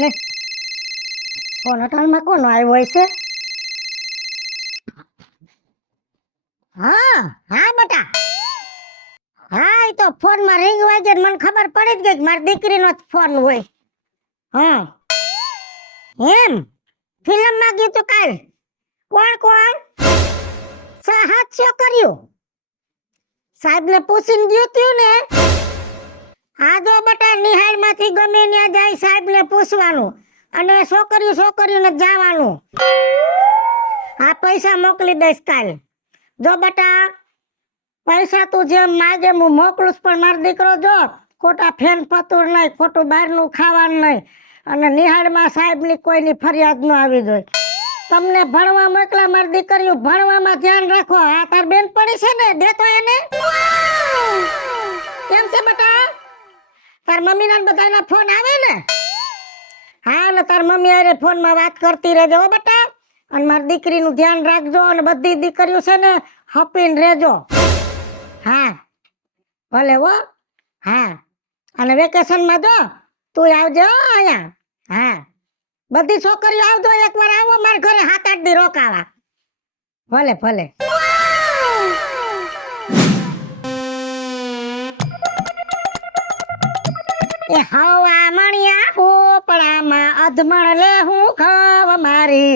લે ફોન અટાણમાં કોનો આવ્યો હોય છે? હા હા બેટા, હા એ તો ફોનમાં રિંગ વાગે મને ખબર પડી જ ગઈ કે મારી દીકરીનો જ ફોન હોય. હા એમ ફિલ્મમાં ગયું તું કાલ? કોણ કોણ? 6-7 કર્યું સાહેબને પૂછીને ગયું તું ને? હા જો બેટા, નિહાળમાંથી ગમે ત્યાં જાય સાહેબને પૂછવાનું અને છોકરીઓને જવાનું. આ પૈસા મોકલી દઈશ કાલ. જો બેટા, પૈસા તું જેમ માગે હું મોકલું, પણ મારો દીકરો જો ખોટા ફેન પતુર નહીં, ખોટું બહારનું ખાવાનું નહીં, અને નિહાળમાં સાહેબની કોઈની ફરિયાદ ન આવી જોઈએ. તમને ભણવા મોકલા, મારી દીકરીઓ ભણવામાં ધ્યાન રાખો. આ તાર બેન પડી છે ને, દેતો એને. કેમ છે બેટા? તાર મમ્મીના બધાના ફોન આવે ને? હા, ને તાર મમ્મી અરે ફોનમાં વાત કરતી રહેજો હો બેટા. અને મારી દીકરીનું ધ્યાન રાખજો, અને બધી દીકરીઓ છે ને હપીને રહેજો. હા ભલે હો. હા, અને વેકેશનમાં જો તું આવજો અહીંયા. હા, બધી છોકરીઓ આવજો, એકવાર આવો મારા ઘરે 7-8 દી રોકાવા. ભલે ભલે. એ હવા મણિયા પોપડામાં અધમણ લે હું ખાવ મારી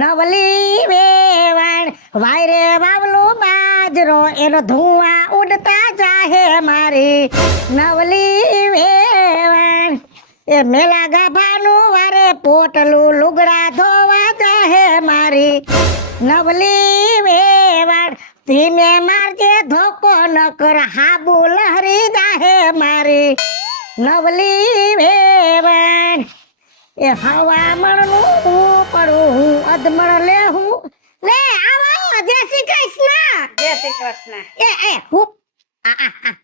નવલી વેવાણ. વાયરે વાવલો બાજરો એનો ધુઆ ઉડતા જાહે મારી નવલી વેવાણ. એ મેલા ગાભાનું વારે પોટલું લુગડા ધોવા જાહે મારી નવલી વેવાણ. ધીમે મારજે ધોકો નકર હાબુ લહરી જાહે મારી નવલી વેવાણ. એ હવામણનું હું પડું હું અધમણ લે હું. લે આવો, જય શ્રી કૃષ્ણ. જય શ્રી કૃષ્ણ. એ હું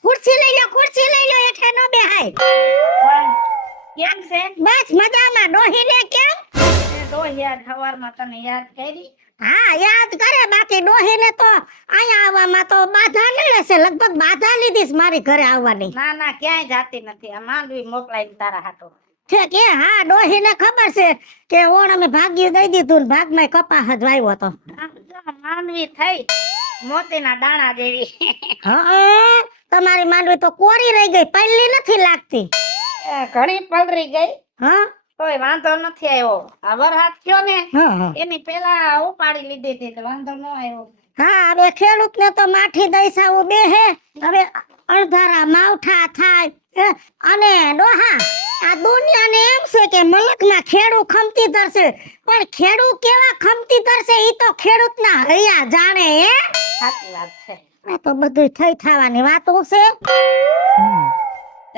ખુરશી લઈ લો, ખુરશી લઈ લો, એઠે નો બેહાય. કેમ છે? બસ મજામાં. ડોહીને કેમ? ડોહિયા સવારમાં તને યાદ કરી? હા યાદ કરે, બાકી ડોહીને તો અહીંયા આવવામાં તો બાધા નડે છે. લગભગ બાધા લીધીશ મારી ઘરે આવવાની. ના ના, ક્યાંય જાતી નથી. આ માંડવી મોકલાઈને તારા હાટો છે કે? હા, ડોહીને ખબર છે કે ઓણ અમે ભાગ્યું દઈ દીધું ને ભાગમાં કપાસ જ વાવ્યો હતો. માંડવી થઈ મોતીના દાણા જેવી. હા, તમારી માંડવી તો કોરી રહી ગઈ, પલ્લી નથી લાગતી. ઘણી પલરી ગઈ, હા તોય વાંધો નથી આવ્યો. આ વરસાદ થયો ને હા એની પેલા ઉપાડી લીધી હતી એટલે વાંધો ન આવ્યો. હા, હવે ખેડૂતને તો માઠી દઈસાવું બેહે. હવે અણધારા માવઠા થાય. અને ડોહા, આ દુનિયાને એમ છે કે મલકમાં ખેડૂ ખમતી ધરશે, પણ ખેડૂ કેવા ખમતી ધરશે ઈ તો ખેડૂતના હૈયા જાણે. હે, સાચી વાત છે. આ તો બધું થઈ થવાની વાતો છે.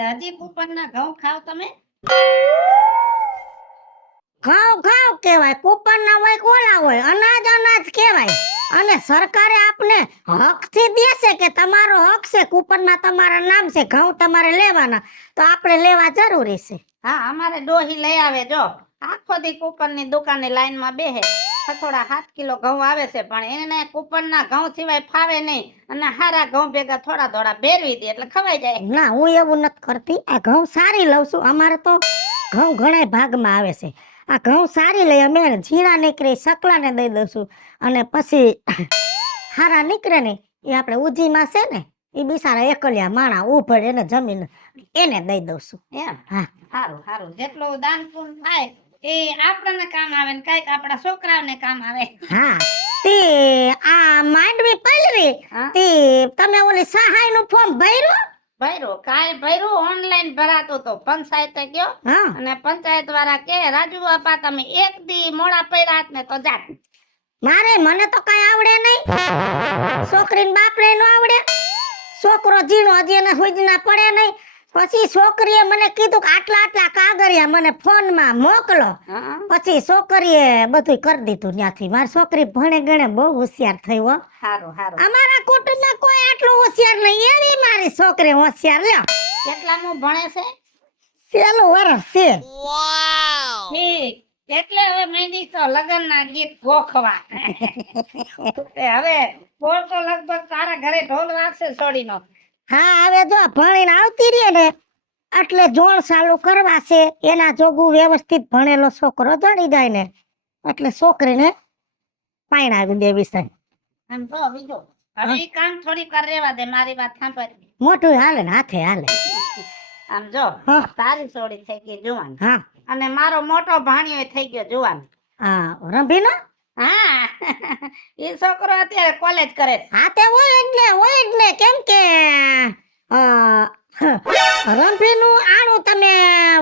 હજી કુપનના ઘઉં ખાવ તમે? ઘઉં કહેવાય, કૂપનના હોય કોલા હોય, અનાજ અનાજ કહેવાય. અને સરકારે આપને હકથી દેશે કે તમારો હક છે, કૂપનમાં તમારા નામ છે, ઘઉં તમારે લેવાના, તો આપણે લેવા જરૂરી છે. હા, અમારે ડોહી લઈ આવે. જો આખો દી કૂપનની દુકાને લાઈનમાં બેહે. થોડા 7 કિલો ઘઉં આવે છે, પણ એને કૂપનના ઘઉં સિવાય ફાવે નહીં. અને હારા ઘઉં ભેગા થોડા ભેરવી દે એટલે ખવાઈ જાય. ના, હું એવું નથી કરતી. આ ઘઉં સારી લઉં છું. અમારે તો ઘઉં ઘણા ભાગમાં આવે છે. આ ઘઉં સારી લઈ, અમે ઝીણા નીકળી સકલાને દઈ દઉં છું, અને પછી હારા નીકળે ને એ આપણે ઉજીમાં છે ને, એ બિચારા એકલિયા માણા ઉભર એને જમીન એને દઈ દઉં છું. એમ? હા, સારું સારું. જેટલું દાન પુણ્ય થાય એ આપણને કામ આવે ને કાંઈક આપણા છોકરાઓને કામ આવે. હા, તે આ માંડવી પલરી તે તમે ઓલી સહાયનું ફોર્મ ભર્યું? ભર્યું, કાલ ભર્યું. ઓનલાઈન ભરાતું તો પંચાયતે ગયો અને પંચાયત વાળા કે રાજુ બાપા તમે એક દી મોડા પડ્યા ને તો જાત. મને તો કઈ આવડે નહીં. છોકરીને બાપને નો આવડે. છોકરો જીણો હજી એને હુજના પડે નહીં. પછી છોકરીએ મને કીધું કે આટલા કાગળિયા મને ફોનમાં મોકલો. પછી છોકરીએ બધું કરી દીધું ત્યાંથી. મારી છોકરી ભણે ગણે બહુ હોશિયાર થઈ હો. સારું સારું. અમારા કુટુંબમાં કોઈ આટલું હોશિયાર નહીં. એવી મારી છોકરી હોશિયાર. લ્યો, કેટલાનું ભણે છે? 6 વર્ષ છે. ઠીક. એટલે હવે મહેંદી તો લગનના ગીત ગોખવા. હવે ઢોલ તો લગભગ તારા ઘરે ઢોલ વાગશે છોડીનો. હા, હવે જો ભણીને આવતી રહે ને એટલે જોણ ચાલુ કરવા છે એના જોગું વ્યવસ્થિત ભણેલો છોકરો જડી જાય ને એટલે છોકરીને પાણાવી દેવી છે. આમ જો બીજું હવે ઈ કામ થોડી કર રેવા દે, મારી વાત સાંભળ. મોટું હાલે ને હાથે હાલે. આમ જો હા. તારી સોડી થઈ ગઈ જુવાન હા અને મારો મોટો ભાણિયો થઈ ગયો જુવાન. હા રંભીનો હા એ છોકરો અત્યારે કોલેજ કરે છે. હા તે હોય જ ને કેમ કે રંભીનું આણું તમે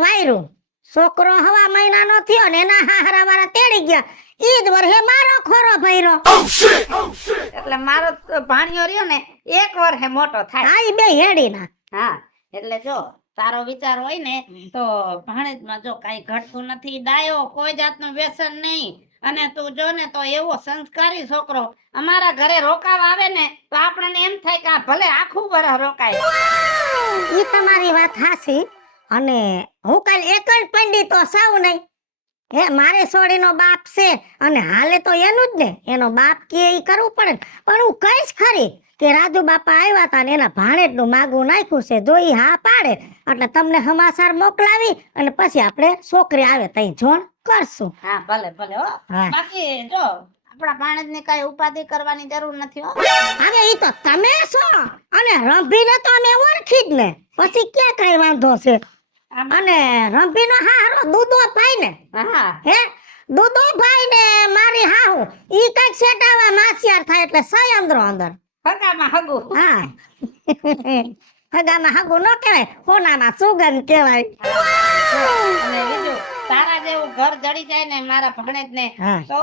વાયરું છોકરો હવા મહિનાનો થયો ને એના હાહરા વાળા તેડી ગયા ઈ જ વર્ષે મારો ખોરો ભર્યો. એટલે મારો ભાણિયો રહ્યો ને એક વર્ષે મોટો થાય. હા ઈ બે હેડીના. હા એટલે જો તારો વિચાર હોય ને તો ભાણેજમાં જો કાઈ ઘટતું નથી, ડાયો, કોઈ જાતનું વ્યસન નહીં. અને તું જો ને તો એવો સંસ્કારી છોકરો અમારા ઘરે રોકાવા આવે ને તો આપણને એમ થાય કે આ ભલે આખું વર્ષ રોકાય. ઈ તમારી વાત હાચી. અને હું કાલ એક જ પંડિત તો સાવ નહીં. હે મારે સોડીનો બાપ છે અને હાલે તો એનું જ ને, એનો બાપ કે ઈ કરવું પડે ને. પણ હું કઈશ ખરી કે રાજુ બાપા આવ્યા હતા ને એના ભાણેજનું માગું નાખ્યું છે, જો ઈ હા પાડે એટલે તમને સમાચાર મોકલાવી અને પછી આપણે છોકરી આવે તઈ જોણ કરશું. હા ભલે ભલે હો. હા. બાકી જો આપણા ભાણેજને કાઈ ઉપાધિ કરવાની જરૂર નથી હો. હવે ઈ તો તમે છો અને રંભીને તો અમે ઓળખી જ ને, પછી ક્યાં કઈ વાંધો છે. અને રંભીનો હારો દૂધો ભાઈ ને, હા હે દૂધો ભાઈ ને મારી હાહુ ઈ કઈક સેટાવા માસિયાર થાય એટલે સય અંદરો અંદર. હગામાં હગું. હા હગામાં હગું ન કહેવાય, હોનામાં સુગંધ કહેવાય. અને બીજું તારા જેવું ઘર જડી જાય ને મારા ભાણેજને હા. તો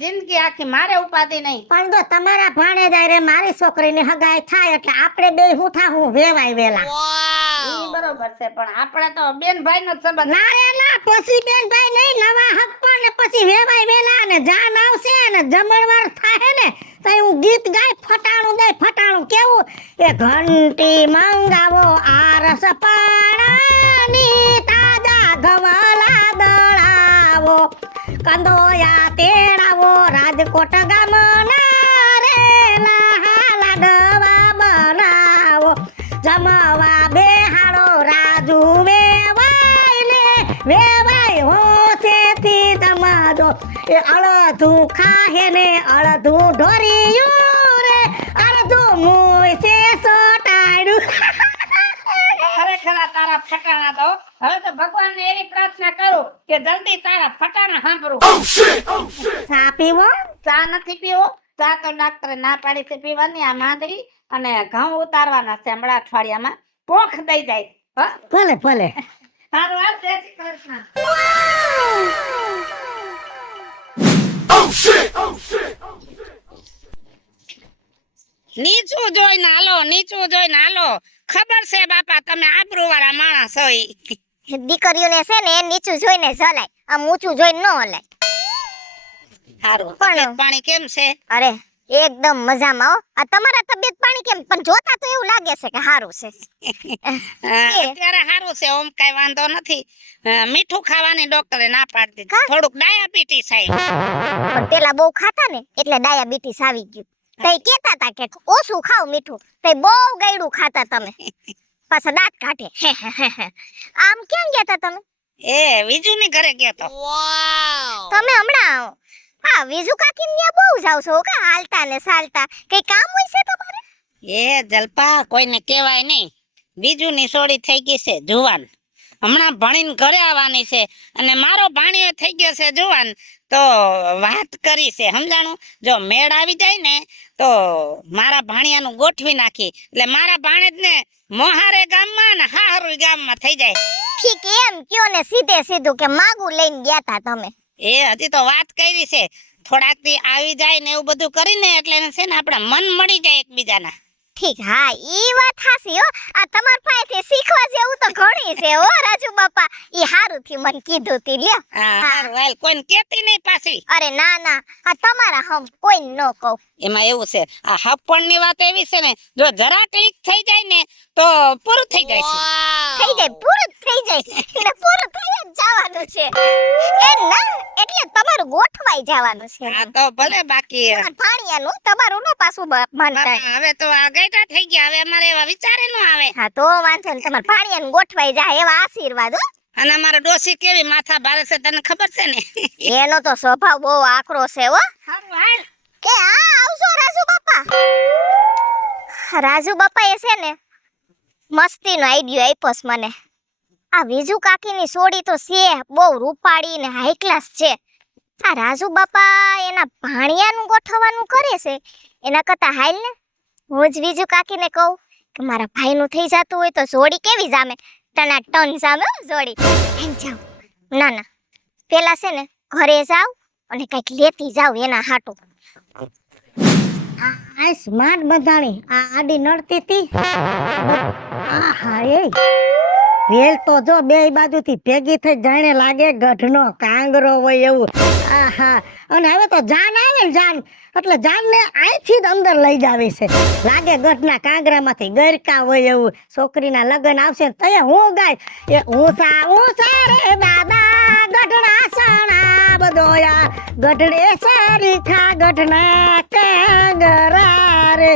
જિંદગી આખી મારે ઉપાધિ નહીં. પણ જો તમારા ભાણેજ હારે મારી છોકરીની હગાઈ થાય એટલે આપણે બે હું થાહું વેવાય વેલા. ઈ બરોબર છે પણ આપણે તો બેન ભાઈ નો સંબંધ. ના રે ના, પછી બેન ભાઈ નહીં, નવા હક પણ ને પછી વેવાય વેલા અને જાન આવશે અને જમણવાર થાય ને તો હું ગીત ગાય ફટાણું દે ફટાણું કેવું એ ઘંટી મંગાવો આરસ પાણાની તાજા ગવાલા દળાવો કંદોયા તેડાવો રાજકોટ ગામના રે લાલા ડવા બનાવો જમવા બેહાડો રાજુ વેવાય હોશેથી જમાજો એ અડધું ખાહે ને અડધું ઢોરિયું રે અડધું મોય છે સોટાડ્યું. ખરેખર આ તારા ફટાણા તો હવે તો ભગવાનને એવી પ્રાર્થના કરું કે જલ્દી તારા ફટાણા સાંભળું. ચા પીવો? ચા નથી પીવો. ચા તો ડાક્ટરે ના પાડી છે પીવાની. આ માંદડી અને ઘઉં ઉતારવાના છે હમણાં અઠવાડિયામાં, પોખ દઈ જાય. હા ભલે ભલે. સારું હાલ, જય શ્રી કૃષ્ણ. નીચું જોઈને હાલો, નીચું જોઈને હાલો. ખબર છે બાપા તમે આબરૂ વાળા માણસ હોય. દીકરીઓને છે ને નીચું જોઈને જ હલાય, આમ ઊંચું જોઈને ન હલાય. સારું પણ- તબિયત પાણી કેમ છે? અરે એકદમ મજામાં હો. આ તમારા તબિયત પાણી કેમ? પણ જોતા તો એવું લાગે છે કે સારું છે. અત્યારે સારું છે, ઓમ કઈ વાંધો નથી. મીઠું ખાવાની ડોક્ટરે ના પાડી દીધી. કા? થોડુંક ડાયાબિટીસ આવી. પણ પેલા બહુ ખાતા ને એટલે ડાયાબિટીસ આવી ગયું. તઈ કેતા હતા કે ઓછું ખાવ મીઠું, તઈ બહુ ગળ્યું ખાતા તમે. પાછા દાંત કાઢે. આમ કેમ ગયા તમે? એ વિજુની ઘરે ગયો તો. તમે હમણાં હા વિજુ કાકી ને બહુ જાવ છો કા હાલતા ને ચાલતા? કઈ કામ હોય છે તમારે? એ જલપા કોઈને કહેવાય નહીં. વિજુની સોડી થઈ ગઈ છે જુવાન, હમણાં ભણીને ઘરે આવવાની છે અને મારો ભાણિયો થઈ ગયો છે જુવાન. તો વાત કરી છે સમજાણું. જો મેળ આવી જાય ને તો મારા ભાણિયાનું ગોઠવી નાખી એટલે મારા ભાણેજને મોહારે ગામમાં ને હાહરુઈ ગામમાં થઈ જાય. ઠીક એમ કયો ને સીધે સીધું કે માગું લઈને ગયા તા તમે. એ હજી તો વાત કરી છે, થોડાક દી આવી જાય ને એવું બધું કરીને એટલે એને છે ને આપણા મન મળી જાય એકબીજાના. ઠીક હા ઈ વાત હાસી હો. આ તમાર પાસેથી શીખવા જેવું તો ઘણી છે હો રાજુ બાપા. ઈ હારું થી મને કીધું તી લ્યો. હા હારું હાલ, કોઈને કહેતી નહીં પાછી. અરે ના ના આ તમારા હમ કોઈ ન કહું. એમાં એવું છે આ હપ્પણની વાત એવી છે ને જો જરા ક્લિક થઈ જાય ને તો પૂરું થઈ જાય છે. થઈ જાય પૂરું જ થઈ જાય ને પૂરું થઈ જ જવાનું છે. એ ના એટલે તમારું ગોઠવાઈ જવાનું છે. હા તો ભલે બાકી ભાણિયાનું તમારું ન પાછું માનતા. હવે તો આ ગઈ મોટા થઈ ગયા હવે અમારે એવા વિચારે ન આવે. હા તો વાંધો ને તમારે પાણીયાનું ગોઠવાઈ જાય એવા આશીર્વાદ હો. અને અમારો ડોસી કેવી માથા ભારે છે તને ખબર છે ને. એનો તો સ્વભાવ બહુ આકરો છે હો. હારું હાલ. કે આ આવજો રાજુ બાપા. રાજુ બાપા એ છે ને મસ્તીનો આઈડિયો આપ્યો છે મને. આ વિજુ કાકીની સોડી તો છે બહુ રૂપાળી ને હાઈ ક્લાસ છે. આ રાજુ બાપા એના ભાણિયાનું ગોઠવવાનું કરે છે એના કરતા હાલ ને હું જ વિજુ કાકીને કહું કે મારા ભાઈનું થઈ જતું હોય તો જોડી કેવી જામે ટના ટન જામે હો જોડી. એમ જાવ ના ના પેલા છે ને ઘરે જાવ અને કઈક લેતી જાવ એના હાટું. આ સ્માર્ટ બધાણી આ આડી નડતી હતી. આહા એ વેલ તો જો બે બાજુથી ભેગી થઈ જાણે લાગે ગઢનો કાંગરો હોય એવું. આહા અને હવે તો જાન આવે ને જાન એટલે જાનને અહીંથી જ અંદર લઈ જાવી છે. લાગે ગઢના કાંગરામાંથી ગરકા હોય એવું. છોકરીના લગ્ન આવશે તો હું ગાય એ ઊંચા ઊંચા રે દાદા ગઢડા સણા બધોયા ગઢડે સરીખા ગઢના કાંગરા રે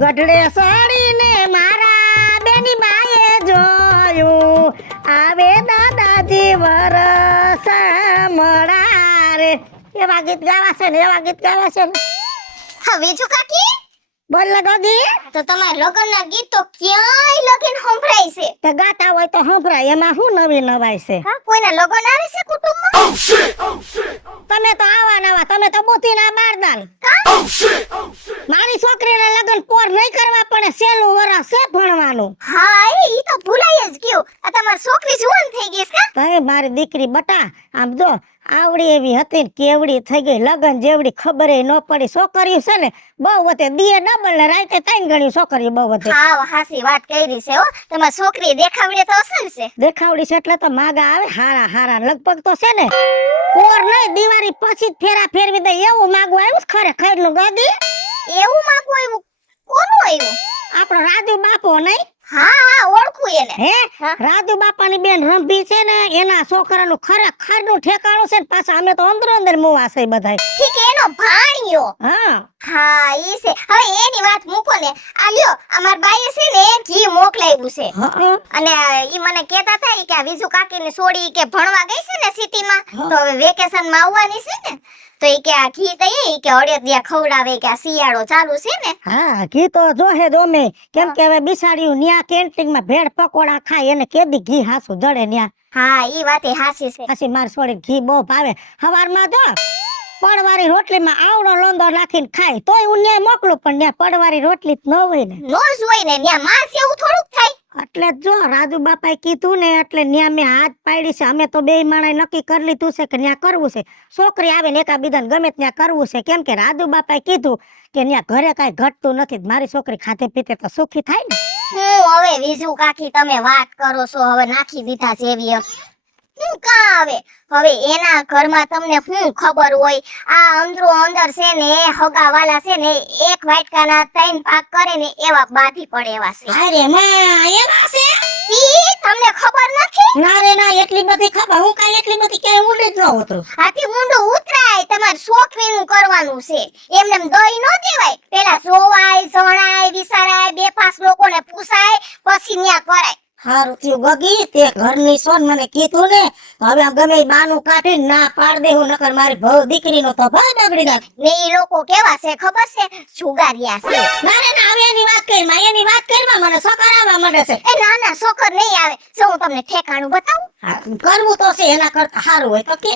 ગઢડે સડીને મારા બેની માએ જોયું આવે દાદાજી વરસ મળા રે. એવા ગીત ગાવા છે ને એવા ગીત ગાવા છે ને. હા વિજુ કાકી બોલ ને ગોગી તો તમારા લગ્નના ગીતો ક્યાંય લગીન સંભળાય છે. તો ગાતા હોય તો સંભળાય એમાં શું નવી નવાઈ છે. હા કોઈના લગ્ન આવે છે કુટુંબમાં. તમે તો આવા નવા તમે તો બુથીના બારદાન. મારી છોકરીના લગ્ન પોર નહીં કરવા પડે સેલું વરસ છે ભણવાનું. હા ઈ તો ભૂલાય જ ગયું. આ તમારી છોકરી જુવાન થઈ ગઈ છે કા? તઈ મારી દીકરી બટા આમ જો આવડી એવી હતી ને કેવડી થઈ ગઈ લગન જેવડી ખબર ન પડી. છોકરીઓ છે ને બહુ વધે દીએ ડબલ ને રાતે ત્રણ ગણી છોકરીઓ બહુ વધે. હા હાસી વાત કરી છે હો. તમારી છોકરી દેખાવડે તો અસર છે. દેખાવડી છે એટલે તો માગા આવે હારા હારા લગભગ તો છે ને પોર નહીં દિવાળી પછી જ ફેરા ફેરવી દે એવું માગું આવ્યું છે ખરેખર નું ગોગી. એવું માંગવું આવ્યું કોનું આવ્યું? આપણો રાજુ બાપો નહીં હા હા ઓળખું એને. હે હા. રાજુ બાપાની બેન રંભી છે ને એના છોકરાનું ખરેખર નું ઠેકાણું છે ને પાછા અમે તો અંદર અંદર મુવા છે બધાય. ઠીક એનો ભાણિયો. હા હા ઈ છે. હવે એની વાત મૂકો ને. આ લ્યો અમાર બાઈએ છે ને ઘી મોકલાવ્યું છે. હા અને ઈ મને કહેતા હતા ઈ કે આ વિજુ કાકીની સોડી કે ભણવા ગઈ છે ને સિટીમાં તો હવે વેકેશન માં આવવાની છે ને તો ઈ કે આ ઘી તો ઈ કે અડદિયા ખવડાવે કે આ શિયાળો ચાલુ છે ને. હા ઘી તો જોહે દોમે કેમ કે હવે બિસાડ્યું ન્યા કેન્ટીન માં ભેળ પકોડા ખાય એને કેદી ઘી હાસું જડે ન્યા. હા ઈ વાતે હાચી છે. પછી માર છોડી ઘી બહુ ભાવે. હવારમાં જો પડવારી રોટલીમાં આવડો લોંદો નાખીને ખાય તોય હું ન્યાય મોકલું પણ ન્યા પડવારી રોટલી જ ન હોય ને. નો જોઈ ને ન્યા માસ એવું થોડુંક થાય. એટલે જ જો રાજુ બાપાએ કીધું ને એટલે ન્યા મેં હાથ પાડી છે. અમે તો બે માણાએ નક્કી કરી લીધું છે કે ન્યા કરવું છે. છોકરી આવે ને એકાબીજાને ગમે ત્યાં કરવું છે કેમ કે રાજુ બાપાએ કીધું કે ન્યા ઘરે કાંઈ ઘટતું નથી. મારી છોકરી ખાતે પીતે તો સુખી થાય ને. હું હવે વિજુ કાકી તમે વાત કરો છો હવે નાખી દીધા જેવી હું કા આવે હવે એના ઘરમાં તમને શું ખબર હોય. આ અંદરો અંદર છે ને હગાવાલા છે ને એક વાટકાના ત્રણ પાક કરે ને એવા બાધી પડે એવા છે. અરે માં એવા છે ઈ તમને ખબર નથી? ના રે ના એટલી બધી ખબર હું કાંઈ એટલી બધી ક્યાંય ઊંડી જ ન હોતો. આથી ઊંડું ઉતરાય તમારે છોકરીનું કરવાનું છે. એમને દઈ ન દેવાય. પેલા જોવાય જણાય વિચારાય બે પાંચ લોકોને પૂછાય પછી ન્યા કરાય. હારું થયું ગગી તે ઘરની સોન મને કીધું ને હવે ગમે ઈ બાનું કાઢી ના પાડ દેવું નકર મારી ભવ દીકરીનો તો ભાઈ બગડી નાખ. ને ઈ લોકો કેવા છે ખબર છે? જુગારિયા છે. ના રે ના હવે એની વાત કરી માં એની વાત કરી મને સકાર આવવા માંડે છે. એ ના ના છોકર નહીં આવે. જો હું તમને ઠેકાણું બતાવું. હા, કરવું તો છે એના કરતા સારું હોય તો કે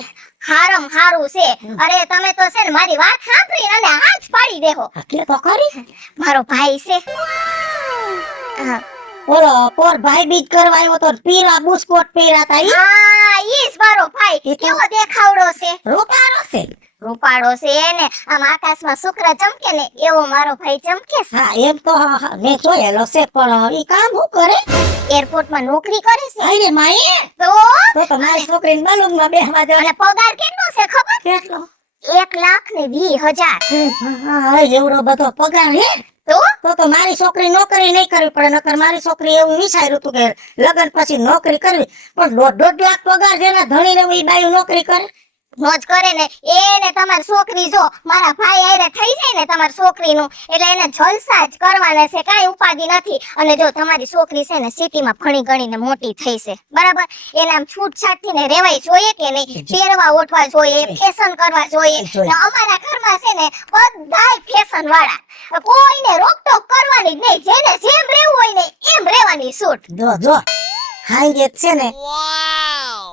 હારમ હારું છે. અરે તમે તો છે ને મારી વાત સાંભળી અને હાથ પાડી દેહો. કે તો કરી મારો ભાઈ છે. હા ઓલો પોર ભાઈ બીજ કરવા આવ્યો તો પીરા બુસ્કોટ પહેરાતા ઈ હા ઈ જ મારો ભાઈ. કેવો દેખાવડો છે? રૂપારો છે. રૂપાળો છે ને આમ આકાશમાં શુક્ર ચમકે ને એવો મારો ભાઈ ચમકે છે. હા એમ તો મેં જોયેલો છે પણ ઈ કામ શું કરે? એરપોર્ટમાં નોકરી કરે છે. અરે માએ તો મારી છોકરીને બલૂનમાં બેસવા દે. અને પગાર કેટલો છે ખબર? કેટલો? 1,20,000. હા એવડો બધો પગાર હે? તો મારી છોકરી નોકરી નહીં કરવી પડે નકર મારી છોકરી એવું વિચાર્યું હતું કે લગ્ન પછી નોકરી કરવી પણ 1.5 લાખ પગાર જેના ધણી ને ઈ બાયું નોકરી કરે. મોજ કરે ને એને તમારી છોકરી જો મારા ભાઈ આરે થઈ જાય ને તમારી છોકરીનું એટલે એને જલસા જ કરવાના છે, કાંઈ ઉપાધિ નથી. અને જો તમારી છોકરી છે ને સિટીમાં ભણી ગણીને મોટી થઈ છે બરાબર, એને આમ છૂટછાટ થી ને રેવાય જોઈએ કે નહીં, પહેરવા ઓઠવા જોઈએ, ફેશન કરવા જોઈએ. ને અમારા ઘરમાં છે ને બધાય ફેશન વાળા, કોઈને રોકટોક કરવાની જ નહીં, જેને જેમ રહેવું હોય ને એમ રહેવાની છૂટ. જો હાંજે છે ને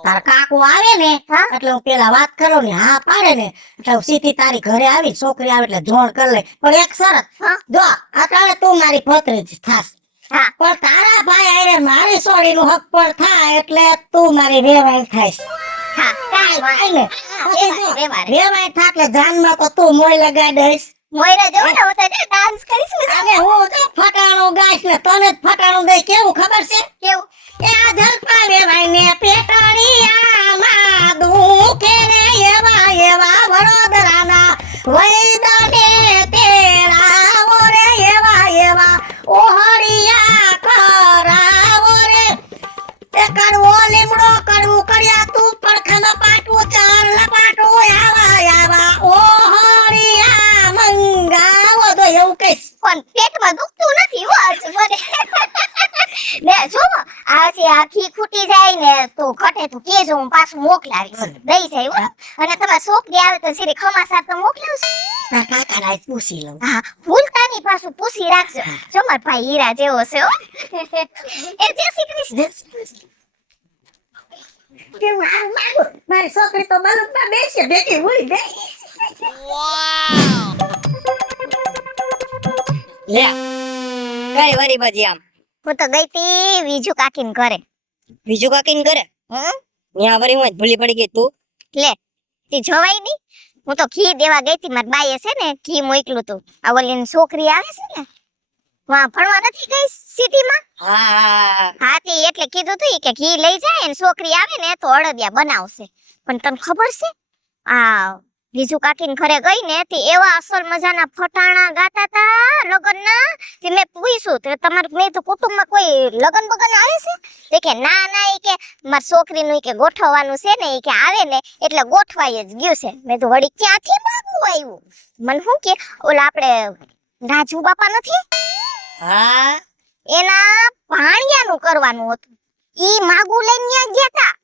તાર કાકુ આવે ને હા? એટલે હું પેલા વાત કરું ને હા પાડે ને એટલે હું સીધી તારી ઘરે આવી, છોકરી આવે એટલે જોણ કરી લે. પણ એક શરત, હા? જો અત્યારે તું મારી ભત્રીજી થાસ, હા પણ તારા ભાઈ આરે મારી સોળીનું હક પર થાય એટલે તું મારી વેવાઈ થાઈશ. હા કાંઈ વાંધો આઈને નહીં. હા, વ્યવહાર. વેવાઈ થા એટલે જાનમાં તો તું મોય લગાડીશ મોયરા જો ને હું તો ડાન્સ કરીશ ને. અને હું તો ફટાણું ગાઈશ ને તને જ ફટાણું દઈ. કેવું ખબર છે? કેવું? એ આ જલપા વેવાઈ ને પેટાળિયામાં દુખે ને એવા એવા વડોદરાના વૈદને તેરાવો રે એવા એવા ઓહળિયા કરાવો રે. એ કડવો લીમડો કડવું કર્યા તું પડખામાં પાટવું ચાર લપાટું આવા આવા ઓહળિયા મંગાવો તો એવું કઈશ. પણ પેટમાં દુખતું નથી હો આજ મને. ને જો આજે આખી ખૂટી જાય ને તો ઘટે તો કેજો, હું પાછું મોકલાવીશ. દઈ જાય હો. અને તમારી છોકરી આવે તો સીધી ખમાસાર તો મોકલાવશો. તારા કાકાને આજ પૂછી લઉં. હા ભૂલતા નહીં, પાછું પૂછી રાખજો. જો મારો ભાઈ હીરા જેવો છે હો. એ જય શ્રી કૃષ્ણ. કેવું હાલ માગું? મારી છોકરી તો બલૂનમાં બેસે બેઠી હુઈ ગઈ. લે કઈ વારી બાજી આમ હું તો ગઈ તી વિજુ કાકીને ઘરે. બીજું કાકીને કરે હમ ત્યાં વરી હું જ ભૂલી પડી ગઈ તું. લે તી જોવાય નહીં. હું તો ઘી દેવા ગઈ તી, મારી બાઈએ છે ને ઘી મોકલું તું. આ ઓલી છોકરી આવે છે ને વાં ભણવા નથી ગઈ સિટીમાં. હા હા તે એટલે કીધું તું કે ઘી લઈ જાય ને છોકરી આવે ને તો અડદિયા બનાવશે. પણ તને ખબર છે આ બીજું કાકીને ઘરે ગઈ ને તે એવા અસલ મજાના ફટાણા ગાતા તા લગનના. તે મેં પૂછ્યું તો તમારે મેં તો કુટુંબમાં કોઈ લગન બગન આવે છે? તે કે ના ના, ઈ કે મારી છોકરીનું ઈ કે ગોઠવવાનું છે ને, ઈ કે આવે ને એટલે ગોઠવાઈ જ ગયું છે. મેં તો વળી ક્યાંથી માગવું આવ્યું? મને શું કે ઓલા આપણે રાજુ બાપા નથી હા એના ભાણિયાનું કરવાનું હતું, ઈ માગું લઈને ત્યાં ગયા તા.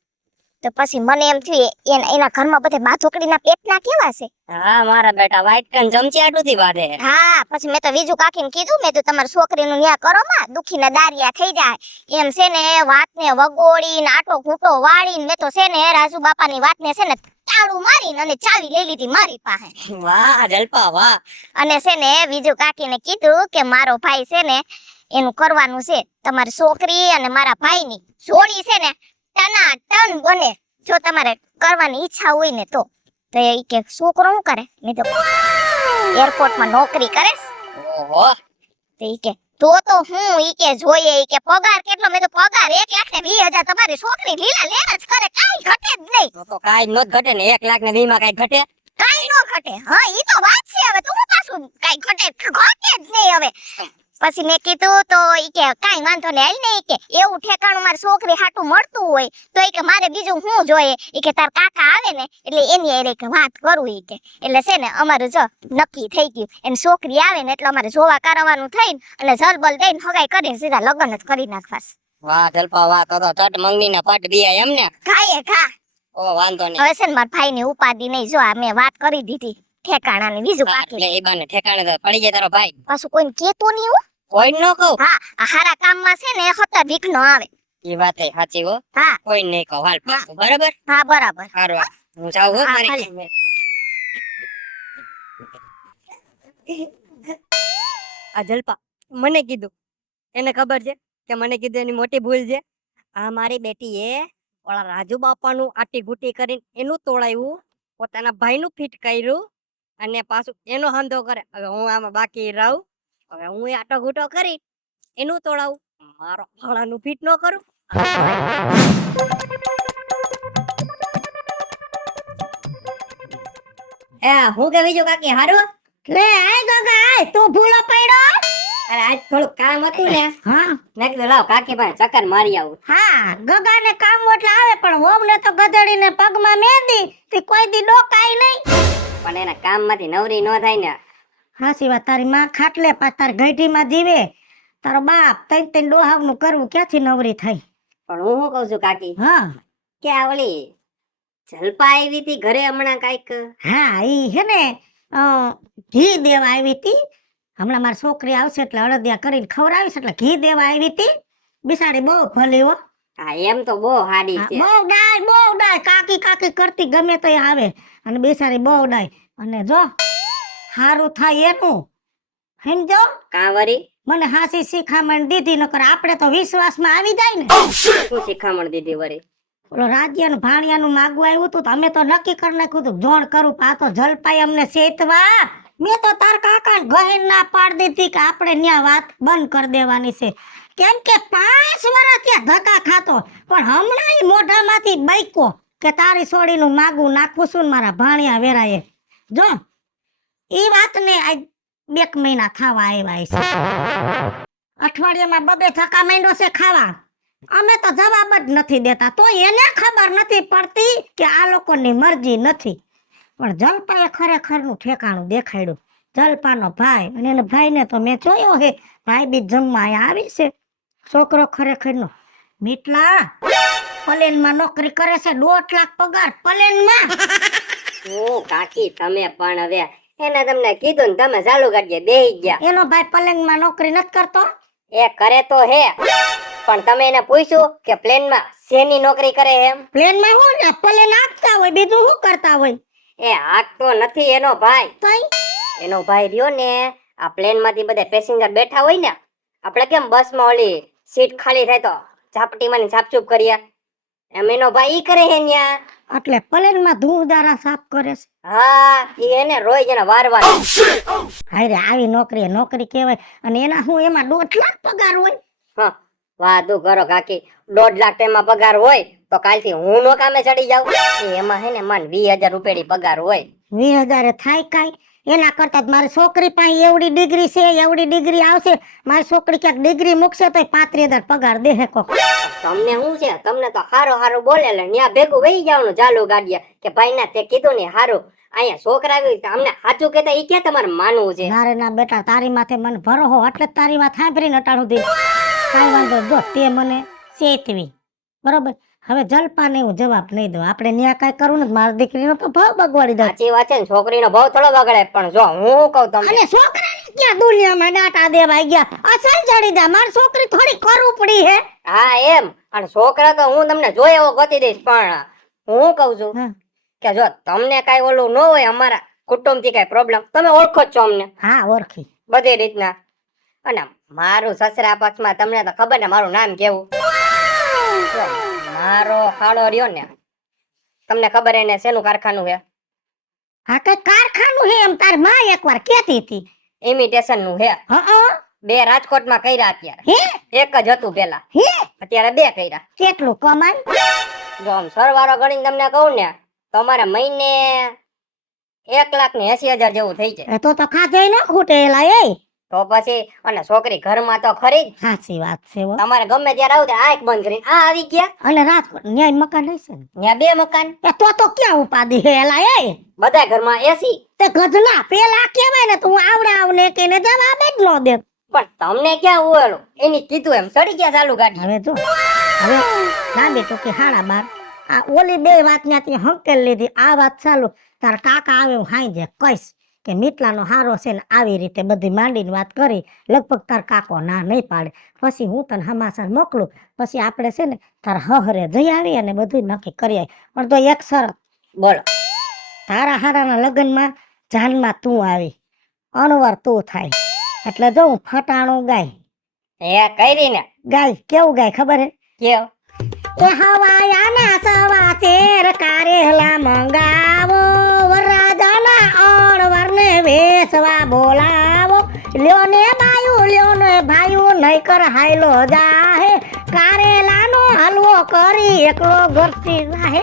તો પછી મને એમ થયું એના ઘરમાં બધે બાથોકડીના પેટના કેવા છે. હા મારા બેટા વાઈટ કન ચમચી આટુથી બાંધે. હા પછી મેં તો બીજું કાકીને કીધું, મેં તો તમારી છોકરીનું ન્યા કરો માં દુખીને દારિયા થઈ જાય એમ છે ને વાતને વગોડીને આટો ઘૂંટો વાળીને મેં તો છે ને રાજુ બાપાની વાતને છે ને તાળું મારીને અને ચાવી લઈ લીધી મારી પાસે. વાહ જલપા વાહ. અને છે ને બીજું કાકીને કીધું કે મારો ભાઈ છે ને એનું કરવાનું છે તમારી છોકરી અને મારા ભાઈની જોડી છે ને ટના ટન બને. જો તમારે કરવાની ઈચ્છા હોય ને તો ઈ કે છોકરો શું કરે? મેં તો એરપોર્ટમાં નોકરી કરે. ઓહો તો ઈ કે તો હું ઈ કે જોઈએ. ઈ કે પગાર કેટલો? મેં તો પગાર 1,20,000 તમારી છોકરી લીલા લેર જ કરે, કાઈ ઘટે જ નહીં. તો કાઈ ન ઘટે ને 1 લાખ ને 2 માં કાઈ ઘટે? કાઈ નો ઘટે. હા ઈ તો વાત છે. હવે તું પાછું કાઈ ઘટે જ નહીં. હવે પછી મેં કીધું તો ઈ કે કાઈ વાંધો નહીં, હાલ ને ઈ કે એવું ઠેકાણું મારી છોકરી હાટું મળતું હોય તો ઈ કે મારે બીજું શું જોઈએ. ઈ કે તાર કાકા આવે ને એટલે એની હારે કે વાત કરું. ઈ કે એટલે છે ને અમારું જો નક્કી થઈ ગયું, એની છોકરી આવે ને એટલે અમારે જોવા કરવાનું થઈને અને જલબલ દઈને હગાઈ કરીને સીધા લગ્ન જ કરી નાખવાસ. વાહ જલપા વાહ. તો તટ મંગની ના પટ દિયા એમ ને? ખાઈએ ખા. ઓ વાંધો નહીં. હવે છે ને મારા ભાઈની ઉપાધિ નહીં. જો આ મેં વાત કરી દીધી ઠેકાણાની. બીજું બાકી એટલે એ બાને ઠેકાણે તો પડી જાય તારો ભાઈ. પાછું કોઈને કેતું નહીં હો. કોઈ ન કહું. હા આ હારા કામમાં છે ને સતત વિઘ્ન આવે. એ વાત એ સાચી હો. હા કોઈ નહીં કહું હાલ પાછું બરાબર. હા બરાબર. સારું હું જાઉં હો હા, મારી. આ જલપા મને કીધું, એને ખબર છે કે મને કીધું એની મોટી ભૂલ છે. આ મારી બેટીએ ઓલા રાજુ બાપાનું આટી ઘૂટી કરીને એનું તોડાયું, પોતાના ભાઈનું ફિટ કર્યું અને પાછું એનો હંધો કરે. હવે હું આમાં બાકી રહું? હવે હું એ આટો ઘૂંટો કરી એનું તોડાવું, મારો ફળાનું ફિટ ન કરું. હું કે બીજું કાકી હારું? લે આય ગગા આય, તું ભૂલો પડ્યો. અરે આજ થોડું કામ હતું ને હા મેં કીધું લાવ કાકી પાસે ચક્કર મારી આવું. હા ગગાને કામ એટલે આવે પણ વહુને તો ગધેડીને પગમાં મહેંદી તે કોઈ દી ડોકાય નહીં. પણ એના કામમાંથી નવરી ન થાય ને. હાસી વાત તારી માં ખાટલે પા તાર ગઈઢીમાં જીવે તારો બાપ તઈ ડોહાવનું કરવું ક્યાંથી નવરી થાય. પણ હું શું કઉ છું કાકી હા કે આ ઓલી જલપા આવી હતી ઘરે હમણાં કાંઈક. હા ઈ હે ને ઘી દેવા આવી હતી. હમણાં મારી છોકરી આવશે એટલે અડદિયા કરીને ખવડાવીશ એટલે ઘી દેવા આવી હતી. બિસાડી બહુ ભલી હો. હા એમ તો બહુ હાડી હા, છે. બહુ ડાય કાકી કાકી કરતી ગમે તો આવે અને બિસાડી બહુ ડાય અને જો હારું થાય એનું સમજો. કાંવરી મને હાસી શિખામણ દીધી નકર આપણે તો વિશ્વાસમાં આવી જાય ને. શું શિખામણ દીધી વળી? ઓલો રાજ્યનું ભાણિયાનું માગવા આવ્યું હતું તો અમે તો નક્કી કરી નાખ્યું હતું જોણ કરું આ તો જલપાઈ અમને સેતવા. મેં તો તાર કાકા ગહેન ના પાડી દીધી કે આપણે ન્યા વાત બંધ કરી દેવાની છે કેમ કે 5 વર્ષ ત્યાં ધક્કા ખાતો પણ હમણાં ઈ મોઢામાંથી બૈકો કે તારી સોડીનું માગું નાખું છું ને મારા ભાણિયા વેરાએ. જો ઈ વાતને આજ 2 મહિના થવા આવ્યા છે. અઠવાડિયામાં 2 ધક્કા માંડ્યો છે ખાવા. અમે તો જવાબ જ નથી દેતા તો એને ખબર નથી પડતી કે આ લોકોની મરજી નથી. પણ જલપાએ ખરેખરનું ઠેકાણું દેખાડ્યું. જલપાનો ભાઈ અને એના ભાઈને તો મેં જોયો હે ભાઈ બી જમવા અહીંયા આવી છે. છોકરો ખરેખરનો મીટલા પ્લેનમાં નોકરી કરે છે 2 લાખ પગાર પ્લેનમાં. હું કાકી તમે પણ હવે એને તમને કીધું ને તમે ચાલુ ગાડીએ બેહી ગયા. એનો ભાઈ પ્લેનમાં નોકરી નથી કરતો. એ કરે તો હે પણ તમે એને પૂછ્યું કે પ્લેનમાં શેની નોકરી કરે એમ? પ્લેનમાં હું ને પ્લેન આપતા હોય બીજું શું કરતા હોય. એ હાકતો નથી એનો ભાઈ. તઈ એનો ભાઈ રહ્યો ને આ પ્લેન માંથી બધા પેસેન્જર બેઠા હોય ને આપણે કેમ બસમાં ઓલી સીટ ખાલી થાય તો ઝાપટીમાં ઝાપચૂપ કરીએ એમ એનો ભાઈ ઈ કરે હે ન્યા. એટલે પ્લેનમાં ધૂળદારા સાફ કરે છે. હા ઈ એને રોજ એને વારવાર. હારે આવી નોકરી કહેવાય અને એના હું એમાં 2 લાખ પગાર હોય. હા વાતું કરો કાકી 1.5 લાખ એમાં પગાર હોય તો કાલથી હું નો કામે ચડી જાઉં. એમાં હે ને મન 20,000 રૂપિયાની પગાર હોય. 20,000 થાય કાંઈ એના કરતા મારી છોકરી પાસે એવડી ડિગ્રી છે એવડી ડિગ્રી આવશે. મારી છોકરી ક્યાંક ડિગ્રી મૂકશે તો 35,000 પગાર દેહે કોક. તમને શું છે તમને તો હારો બોલે એટલે ન્યા ભેગું વહી જવાનું ચાલુ ગાડીએ કે ભાઈ ના તે કીધું ને હારું અહીંયા છોકરા આવી અમને સાચું કહેતા ઈ ક્યાં તમારે માનવું છે? નારે ના બેટા તારી માથે મને ભરોહો એટલે જ તારી વાત સાંભળીને અટાણું દી કાંઈ વાંધો જો તે મને ચેતવી બરોબર. હવે જલપાને હું જવાબ નહીં દઉં આપણે ન્યા કાંઈ કરવું ને મારી દીકરીનો તો ભાવ બગવાડી દઉં. સાચી વાત છે ને છોકરીનો ભાવ થોડો બગડે પણ જો હું કહું તમને અને છોકરાને ક્યાં દુનિયામાં ડાટા દેવાઈ ગયા અસલ ચડી જા મારી છોકરી થોડી કરવું પડી હે. હા એમ અને છોકરા તો હું તમને જોઈ એવો ગોતી દઈશ પણ હું કહું છું હા. કે જો તમને કાંઈ ઓલું ન હોય અમારા કુટુંબથી કાંઈ પ્રોબ્લેમ તમે ઓળખો જ છો અમને હા ઓળખી બધી રીતના. અને મારું સસરા પક્ષમાં તમને તો ખબર ને મારું નામ કેવું. જો, મારો ખાડો રહ્યો ને તમને ખબર એને શેનું કારખાનું છે? હા કઈ કારખાનું હે એમ તાર માં એકવાર કહેતી હતી. ઇમિટેશન નું છે. હા 2 રાજકોટમાં કર્યા અત્યારે. હે એક જ હતું પેલા હે અત્યારે 2 કર્યા. કેટલું કમાય. જો આમ સરવાળો ગણીને તમને કહું ને તો અમારે મહિને 1,80,000 જેવું થઈ જાય. એ તો ખાધે ન ખૂટેલા એ. તો પછી અને છોકરી ઘરમાં તો ખરી જ. સાચી વાત છે હો. તમારે ગમે ત્યારે આવું ત્યારે આંખ બંધ કરીને આ આવી ગયા. અને રાજકોટ ન્યાય મકાન હશે ને ત્યાં 2 મકાન એ તો ક્યાં ઉપાધિ હેલા એ. બધા ઘરમાં એસી. તે ગજના પેલા કહેવાય ને તું આવને કહીને જવાબ જ ન દે. પણ તમને ક્યાં ઉવેલું એની કીધું એમ ચડી ગયા ચાલુ ગાડી. હવે જો હવે લાંબી તો કે 12:30 આ ઓલી 2 વાત ત્યાંથી હંકેલ લીધી આ વાત ચાલુ તાર કાકા આવે હું હાઈ કહીશ કે મીટલાનો હારો છે ને આવી રીતે બધી માંડીને વાત કરી લગભગ તાર કાકો ના નહીં પાડે પછી હું તને હમાસર મોકલું પછી આપણે છે ને તાર હહરે જઈ આવી અને બધું નક્કી કરી આવી પણ તો એક શરત બોલો. તારા હારાના લગ્નમાં જાનમાં તું આવી અણવર તું થાય એટલે જો હું ફટાણું ગાય એ કરી ને ગાય કેવું ગાય ખબર હે કેવ એ હવાયાના સવા શેર કારેલા મંગાવો વરરાજાના અણવરને વેસવા બોલાવો લ્યો ને બાયું લ્યો ને ભાયું નહીકર હાયલો જાહે કારેલાનો હલવો કરી એકલો ગરસી જાહે.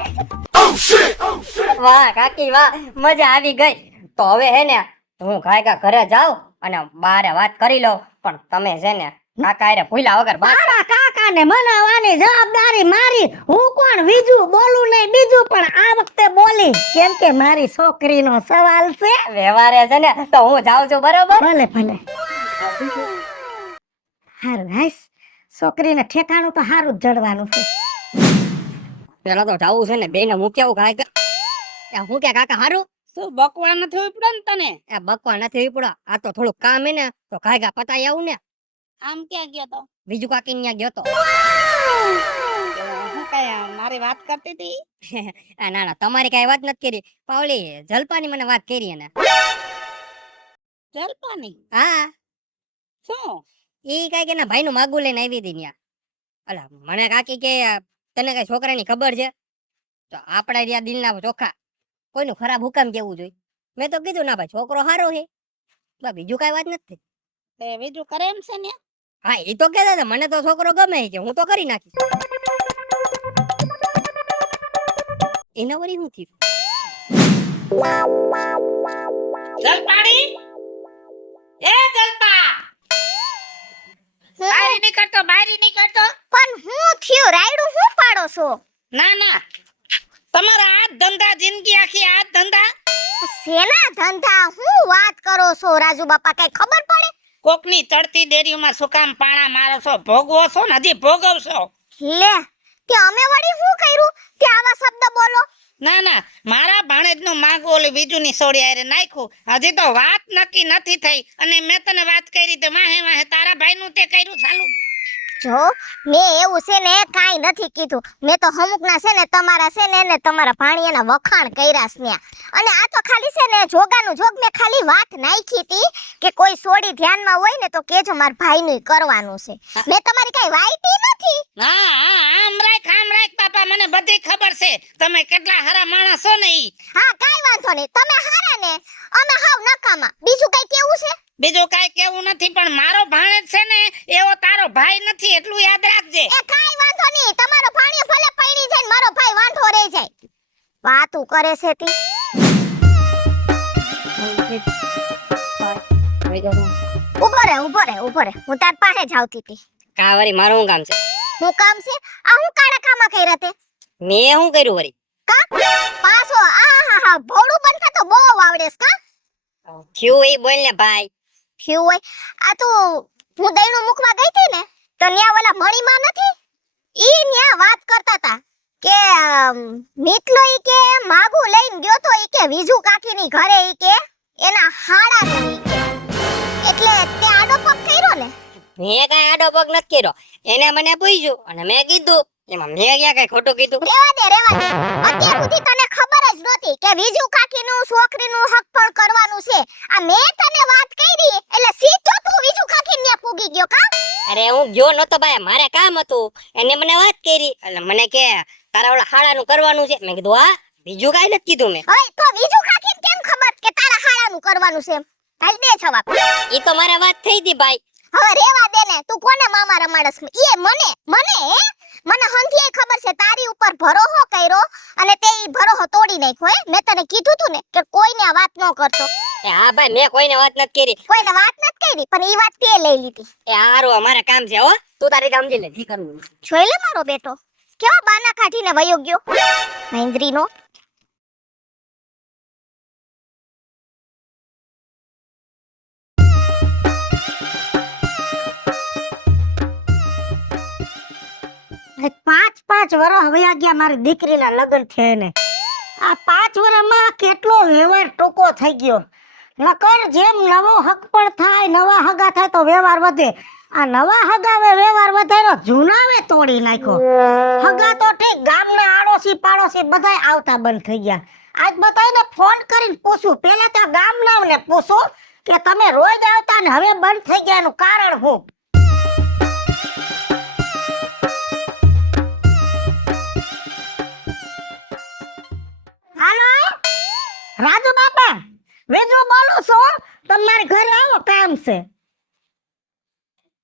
વાહ કાકી વાહ મજા આવી ગઈ. તો હવે હે ને હું ઘરે જાઉં અને બારે વાત કરી લઉં પણ તમે છે ને કાકા હારે ભૂલ્યા વગર વાત તારા કાકાને મનાવવાની જવાબદારી મારી. હું કોણ બીજું બોલું નહીં બીજું, પણ આ વખતે બોલી કેમ કે મારી છોકરીનો સવાલ છે. વ્યવહારે છે ને તો હું જાઉં છું બરોબર. ભલે ભલે હારું હાઈસ, છોકરીને ઠેકાણું તો હારું જ જડવાનું છે. પેલા તો જાવું છે ને બેને મૂક્યા કાકા હું કે કાકા હારું તું બકવા નથી ઉપડે ને તને. એ બકવા નથી ઉપડા, આ તો થોડુંક કામ હે ને તો કાયગા પતાઈ આવું ને. આમ ક્યાં ગયો તો? બીજું કાકી ન્યા ગયો તો. હું કઈ મારી વાત કરતી હતી? ના ના તમારી કઈ વાત નથી કરી, પાવલી જલપાની મને વાત કરી એને. જલપાની? હા શું? ઈ કઈ કે ના ભાઈ નું માગું લઈને આવી હતી ન્યા. અલા મને કાકી કે તને કઈ છોકરાની ખબર છે? તો આપડા રહ્યા દિલના ચોખ્ખા, કોઈનું ખરાબ હુકામ કેવું જોઈએ. મેં તો કીધું ના ભાઈ છોકરો સારો છે, બીજું કઈ વાત નથી. તે બીજું કરે એમ છે ને? હા એ તો કહેતા હતા મને તો છોકરો ગમે છે, હું તો કરી નાખીશ. એના વળી શું થયું? જલપાણી, એ જલપા, બહાર નીકળતો, બહાર નીકળતો. પણ હું થયું રાયડું હું પાડો છો? ના ના, તમારા આ ધંધા, જિંદગી આખી આ ધંધા. શેના ધંધા હું વાત કરો છો રાજુ બાપા, કઈ ખબર પડે? કોકની ચડતી ડેરીઓમાં શું કામ પાણા મારો છો? ભોગવો છો ને હજી ભોગવશો. લે તે અમે વળી શું કર્યું કે આવા શબ્દ બોલો? ના ના, મારા ભાણેજનું માગું ઓલી બીજુની સોડી આરે નાખ્યું. હજી તો વાત નક્કી નથી થઈ, અને મેં તને વાત કરી તે વાહે વાહે તારા ભાઈનું તે કર્યું ચાલુ. જો મેં એવું છે ને કાઈ નથી કીધું, મેં તો હમુકના છે ને તમારા છે ને તમારા ભાણિયાના વખાણ કર્યા છે ન્યા. અને આ તો ખાલી છે ને જોગાનું જોગ મેં ખાલી વાત નાખી હતી કે કોઈ સોડી ધ્યાનમાં હોય ને તો કેજો માર ભાઈનું કરવાનું છે. મેં તમારી કઈ વાઈટી નથી. હા હા, આમ રાખ બાપા, મને બધી ખબર છે તમે કેટલા હારા માણસ છો ને ઈ. હા કાઈ વાંધો નહીં, તમે હારા ને અમે હાવ નકામા. બીજું કઈ કેવું છે? બીજું કાઈ કેવું નથી, પણ મારો ભાણેજ છે ને એવો તારો ભાઈ નથી, એટલું યાદ રાખજે. એ કાઈ વાંધો નહીં, તમારો ભાણિયો ભલે પૈણી જાય ને મારો ભાઈ વાંઢો રહી જાય. વાતું કરે છે તી. ઉભો રે હું તાર પાસે જ આવતી હતી. કા વળી મારું શું કામ છે? હું કામ છે? આ હું કાળા કામા કર્યા તે? મેં શું કર્યું વળી? કા પાછો આહાહા ભોળું બનતા તો બહુ આવડેસ કા? થયું એ બોલ ને ભાઈ. થયું હોય આ તો હું દઈણું મુખવા ગઈ હતી ને તો ન્યા ઓલા મણીમાં નથી ઈ ન્યા વાત કરતા હતા કે મિતલો ઈ કે માગું લઈને ગયો તો ઈ કે વિજુ કાકીની ઘરે ઈ કે એના હાડાનું ઈ કે એટલે તે આડો પગ કર્યો ને? મેં કઈ આડો પગ નથી કર્યો, એને મને પૂછ્યું અને મેં કીધું, એમાં મેં ક્યાં કઈ ખોટું કીધું? રેવા દે અત્યાર સુધી તને ખબર જ નહોતી કે વિજુ કાકીનું છોકરીનું હક પણ કરવાનું છે. આ મેં તને વાત કરી એટલે સીધો તું વિજુ કાકીને ન્યા પૂગી ગયો કા? અરે હું ગયો નતો ભાઈ, મારે કામ હતું, એને મને વાત કરી એટલે મને કે તારા ઓલા હાડાનું કરવાનું છે. મેં કીધું હા, બીજું કઈ નથી કીધું મેં. હવે તો વિજુ કાકીને કેમ ખબર કે તારા હાડાનું કરવાનું છે? હાલ દે જવાબ. ઈ તો મારે વાત થઈ હતી ભાઈ. હવે રેવા દે ને, તું કોને મામા રમાડસ? એ મને હંધીએ ખબર છે તારી ઉપર ભરોસો કર્યો અને તે ઈ ભરોસો તોડી નાખ્યો. હે મેં તને કીધું તું ને કે કોઈને આ વાત ન કરતો. એ હા ભાઈ, મેં કોઈને વાત નથી કરી. કોઈને વાત નથી કરી પણ ઈ વાત તે લઈ લીધી. એ હારું, અમારે કામ છે હો, તું તારી કામ સમજી લે, જી કરવું. જોઈ લે મારો બેટો કેવો બાના કાઢીને વયો ગયો મહેન્દ્રીનો. પાંચ વર્ષ વયા ગયા મારી દીકરીના લગ્ન થયા ને. આ 5 વર્ષમાં કેટલો વ્યવહાર ટૂંકો થઈ ગયો. નકર જેમ નવો હક પણ થાય, નવા હગા થાય તો વ્યવહાર વધે. આ નવા હગાવે વ્યવહાર વધાર્યો, જૂનાવે તોડી નાખ્યો. હગા તો ઠીક, ગામના આડોશી પાડોશી બધાય આવતા બંધ થઈ ગયા. આજ બધાને ફોન કરીને પૂછું, પહેલા તો ગામનાઓને પૂછું કે તમે રોજ આવતા ને હવે બંધ થઈ ગયા એનું કારણ શું? હાલો રાજુ બાપા, વેજો બોલું છું, તમારે ઘરે આવો, કામ છે.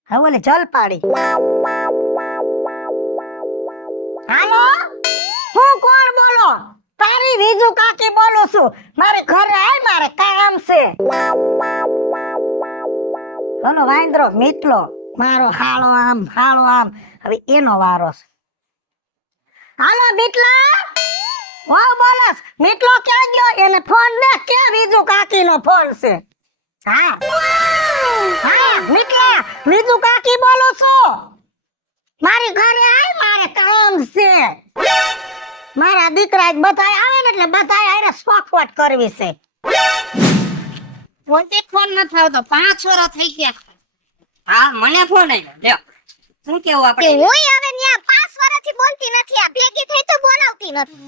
હવે ઓલે જલપાડી. હાલો, હું કોણ બોલો? તારી વિજુ કાકી બોલું છું. મારી ઘરે આય, મારે કામ છે. ઓલો વાંદરો મીટલો મારો હાળો આમ હવે એનો વારો છે. હાલો મીટલા, વાવ બોલસ મીટલો ક્યાં ગયો? એને ફોન ને કે વિજુ કાકીનો ફોન છે. હા હા મીટલા, વિજુ કાકી બોલું છું. મારી ઘરે આય, મારે કામ છે. મારા દીકરા જ બધાય આવે ને એટલે બધાય આરે સ્પોટ કરવી છે. પોતે ફોન નથી આવતો, 5 વર્ષ થઈ ગયા. હા મને ફોન આવ્યો લ્યો શું કેવું કે આપણે હું હવે ન્યા 5 વર્ષથી બોલતી નથી, આ ભેગી થઈ તો બોલાવતી નથી.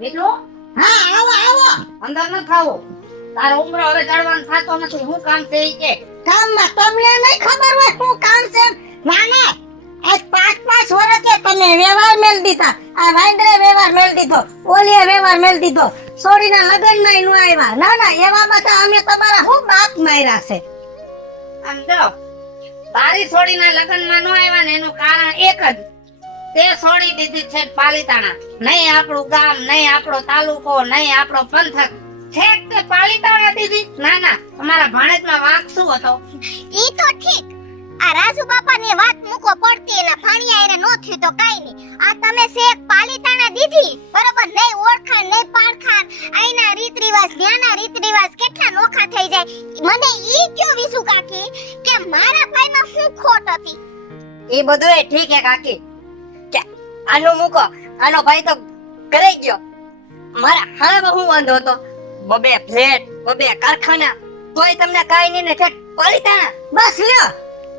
બીજુ હા આવો આવો. અંદર ન ખાવું, તારો ઉમરો હવે ચડવાનું થાતો નથી. હું કામ છે ઈ કે? કામમાં તમને નહીં ખબર હોય શું કામ છે? ના ના, આજ 5 વર્ષે તમે વ્યવહાર મેલ દીધા. આ વાંદરે વ્યવહાર મેલ દીધો, ઓલીએ વ્યવહાર મેલ દીધો, સોડીના લગ્નમાં નો આવ્યા. ના ના, એવામાં તો અમે તમારા હું બાપ માર્યા છે. આમ જો તારી છોડીના લગ્નમાં નો આવ્યા ને એનું કારણ એક જ, તે છોડી દીધી છે પાલીતાણા. નહીં આપણું ગામ, નહીં આપણો તાલુકો, નહીં આપણો પંથક, છેક તે પાલીતાણા દીધી. ના ના, અમારા ભાણેજમાં વાંક શું હતો? ઈ તો ઠીક, આ રાજુ બાપાની વાત મૂકો પડતી, એના ભાણિયા એને નો થયું તો કાઈ નહીં. આ તમે શેક પાલીતાણા દીધી બરોબર, નહીં ઓળખાણ નહીં પારખાણ, આઈના રીત રિવાજ ન્યાના રીત રિવાજ કેટલા નોખા થઈ જાય. મને ઈ કયો વિસુ કાકી કે મારા ભાઈમાં શું ખોટ હતી? એ બધું એ ઠીક હે કાકી કે આનો મૂકો, આનો ભાઈ તો ઘરે ગયો. મારા હાળામાં હું વાંધો હતો? બબે ફ્લેટ, બબે કારખાના, તોય તમને કાઈ નહીં ને ઠેઠ પાલીતાણા. બસ લ્યો,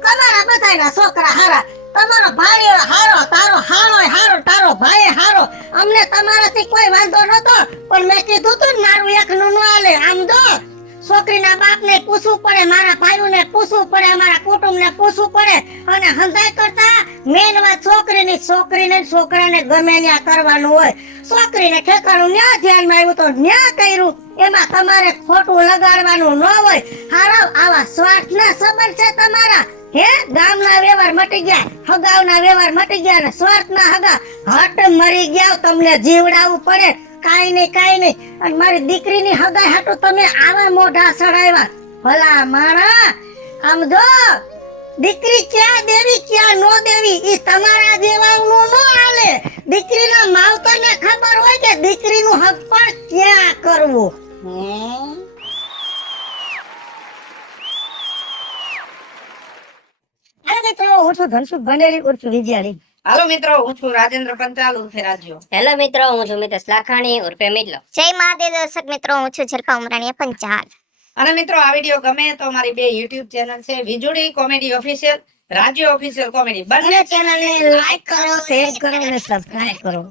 તમારા બધાયના છોકરા હારા, તમારો ભાણિયો હારો, તારો હાળોય હારો, તારો ભાઈ હારો. અમને તમારાથી કોઈ વાંધો નતો, પણ મેં કીધું તું ને મારું એકનું ન હાલે. આમ જો છોકરીના બાપને પૂછવું પડે, મારા ભાઈઓને પૂછવું પડે, અમારા કુટુંબને પૂછવું પડે. અને હંધાઈ કરતા મેન વાત છોકરીની, છોકરીને ને છોકરાને ગમે ન્યા કરવાનું હોય. છોકરીને ઠેકાણું ન્યા ધ્યાનમાં આવ્યું તો ન્યા કર્યું, એમાં તમારે ખોટું લગાડવાનું ન હોય. હારાવ આવા સ્વાર્થના સંબંધ છે તમારા. હે, ગામના વ્યવહાર મટી ગયા, હગાવના વ્યવહાર મટી ગયા ને સ્વાર્થના હગા હટ મરી ગયા. તમને જીવડાવવું પડે, કાઈ નહીં. અને મારી દીકરીની હગાઈ હાટુ તમે આવા મોઢા સડાવ્યા. ભલા મારા, આમ જો દીકરી ક્યાં દેવી ક્યાં નો દેવી ઈ તમારા જેવાનું નો હાલે. દીકરીના માવતરને ખબર હોય કે દીકરીનું હક પણ ક્યાં કરવું. અરે મિત્રો, હું છું ધનસુખ ભંડેરી ઉર્ફ વિજયાળી. હાલો મિત્રો, હું છું રાજેન્દ્ર પંચાલ ઉર્ફે રાજ્યો. હેલો મિત્રો, હું છું મિતેશ લાખાણી ઉર્ફે મિતલો. જય મહાદેવ દર્શક મિત્રો, હું છું ઝલકા ઉમરાણીયા પંચાલ. અને મિત્રો, આ વિડીયો ગમે તો મારી 2 YouTube ચેનલ છે, વીજળી કોમેડી ઓફિશિયલ, રાજ્ય ઓફિશિયલ કોમેડી. બંને અને ચેનલને લાઈક કરો, શેર કરો અને સબસ્ક્રાઇબ કરો.